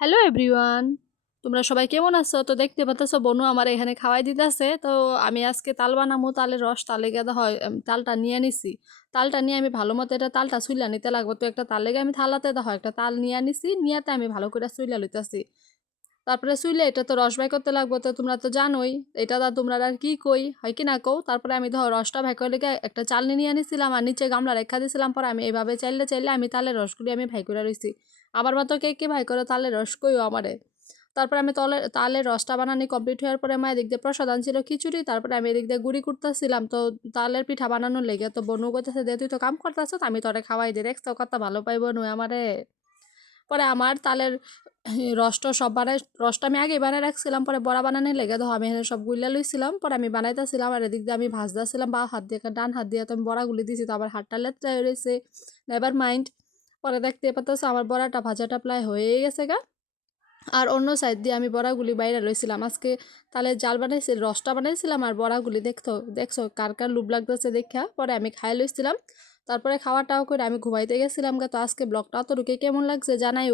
Hello everyone, তোমরা সবাই কেমন আছো? তো দেখতে পাচ্ছ বনু আমার এখানে খাওয়াই দিতেছে। তো আমি আজকে তাল বানামো, তালের রস তালে গেদা হয় তালটা নিয়ে নিছি। তালটা নিয়ে আমি ভালো মতো এটা তালটা চুইলা নিতে লাগবো। তো একটা তাল লেগে আমি থালাতে দা হয় একটা তাল নিয়ে নিছি, নিয়াতে আমি ভালো করে চুইলা লইতাছি। তারপরে চুইলে এটা তো রস বাই করতে লাগবো, তো তোমরা তো জানোই এটা দা তোমরা আর কি কই হয় কি না কও। তারপরে আমি ধর রসটা ভাই করে লেগে একটা চালনি নিয়ে নিছিলাম আর নিচে গামলা রেখা দিয়েছিলাম। পরে আমি এইভাবে চাইলে চাইলে আমি তালের রসগুলি আমি ভাই করে রইছি। আমার মতো কে কে ভাই করে তালের রস কইও আমারে। তারপরে আমি তালের রসটা বানানি কমপ্লিট হওয়ার পরে আমার এদিক দিয়ে প্রসাদ আনছিল খিচুড়ি। তারপরে আমি এদিক দিয়ে গুড়ি করতেছিলাম তো তালের পিঠা বানানোর লেগে। তো বনু কইতেছে দে তুই তো কাম করতেছ, আমি তোরে খাওয়াই দিই, দেখছো কত ভালো পাই বনু আমারে। পরে আমার তালের রসটা সব বানাই, রসটা আমি আগে বানাই রাখছিলাম। পরে বড়া বানানোর লেগে ধর আমি এখানে সব গুইলা লইছিলাম। পরে আমি বানাইতেছিলাম আর এদিক দিয়ে আমি ভাজতেছিলাম বা হাত দিয়ে ডান হাত দিয়ে তো আমি বড়াগুলি দিয়েছি, তো আবার হাতটা লেত্রা হয়ে রয়েছে। Never mind. পরে দেখতে পাচ্ছ আমার বড়াটা ভাজাটা প্রায় হয়ে গেছে গা। আর অন্য সাইড দিয়ে আমি বড়াগুলি বাইরে রইছিলাম আজকে। তাহলে জাল বানাইছি, রসটা বানাইছিলাম আর বড়াগুলি দেখছো কার কার লুভ লাগতেছে দেখা। পরে আমি খাই লইছিলাম। তারপরে খাওয়াটাও করে আমি ঘুমাইতে গেছিলাম গা। তো আজকে ব্লগটা অতটুকু কেমন লাগছে জানাই।